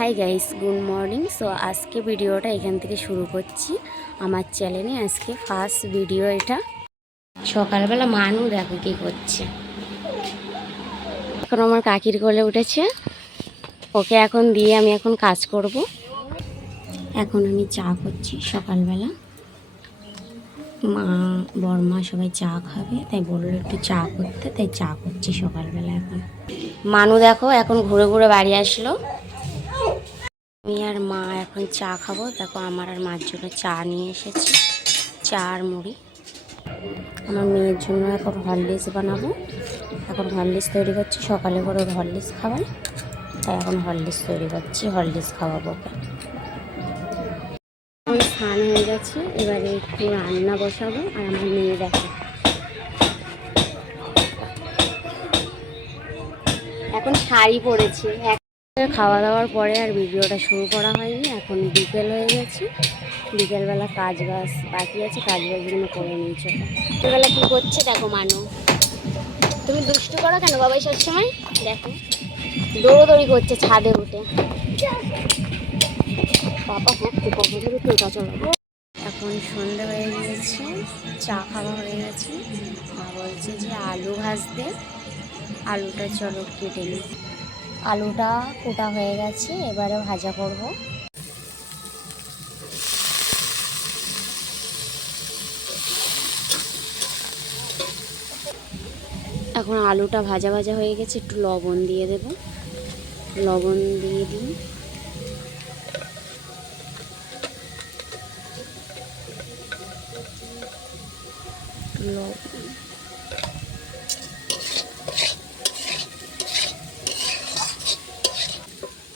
Hi guys, good morning. So আজকে ভিডিওটা এখান থেকে শুরু করছি আমার চ্যানেলে। আজকে ফার্স্ট ভিডিও এটা। সকালবেলা মানু দেখো কি করছে। এখন আমার কাকির কোলে উঠেছে, ওকে এখন দিয়ে আমি এখন কাজ করব। এখন আমি চা করছি সকালবেলা। মা বড়মা সবাই চা খাবে, তাই বললো একটু চা করতে, তাই চা করছি সকালবেলা। এখন মানু দেখো এখন ঘুরে ঘুরে বাড়ি আসলো। আমি আর মা এখন চা খাবো। দেখো আমার আর মার জন্য চা নিয়ে এসেছি, চা আর মুড়ি। আমার মেয়ের জন্য এখন হরলিক্স বানাবো। এখন হরলিক্স তৈরি করছি, সকালে করে ওর হরলিক্স খাওয়াই, তাই এখন হরলিক্স তৈরি করছি, হরলিক্স খাওয়াবো ওকে। এখন স্নান হয়ে গেছে, এবারে একটু রান্না বসাবো। আর আমার মেয়ে দেখো এখন শাড়ি পরেছে। খাওয়া দাওয়ার পরে আর ভিডিওটা শুরু করা হয়নি। এখন বিকেল হয়ে গেছে, বিকেলবেলা কাজ বাজ বাকি আছে, কাজ বাজগুলো করে নিয়েছো। বিকেলবেলা কী করছে দেখো মানু। তুমি দুষ্টু করো কেন বাবাই সবসময়? দেখো দৌড়োদৌড়ি করছে ছাদে উঠে। বাবা ভক্তি কখন ধরে টোটা চলাবো। এখন সন্ধে হয়ে গিয়েছে, চা খাওয়া হয়ে গেছে। মা বলছে যে আলু ভাজতে, আলুটা চলো কেটে নিই। আলুটা কোটা হয়ে গেছে, এবারে ভাজা করব। এখন আলুটা ভাজা ভাজা হয়ে গেছে, একটু লবণ দিয়ে দেব। লবণ দিয়ে দিই।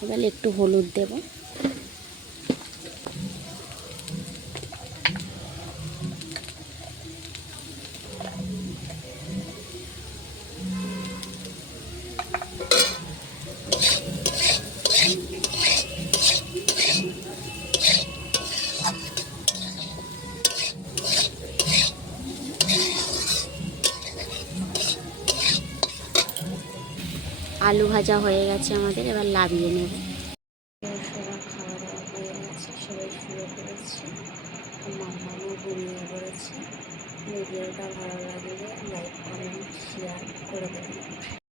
এবার একটু হলুদ দেব। আলু ভাজা হয়ে গেছে আমাদের, এবার নামিয়ে নেব। সবার খাওয়া দাওয়া হয়ে গেছে, সবাই শুয়ে পড়েছে, মামাও ঘুমিয়ে পড়েছে। ভিডিওটা ভালো লাগলে লাইক কমেন্ট শেয়ার করে দেবেন।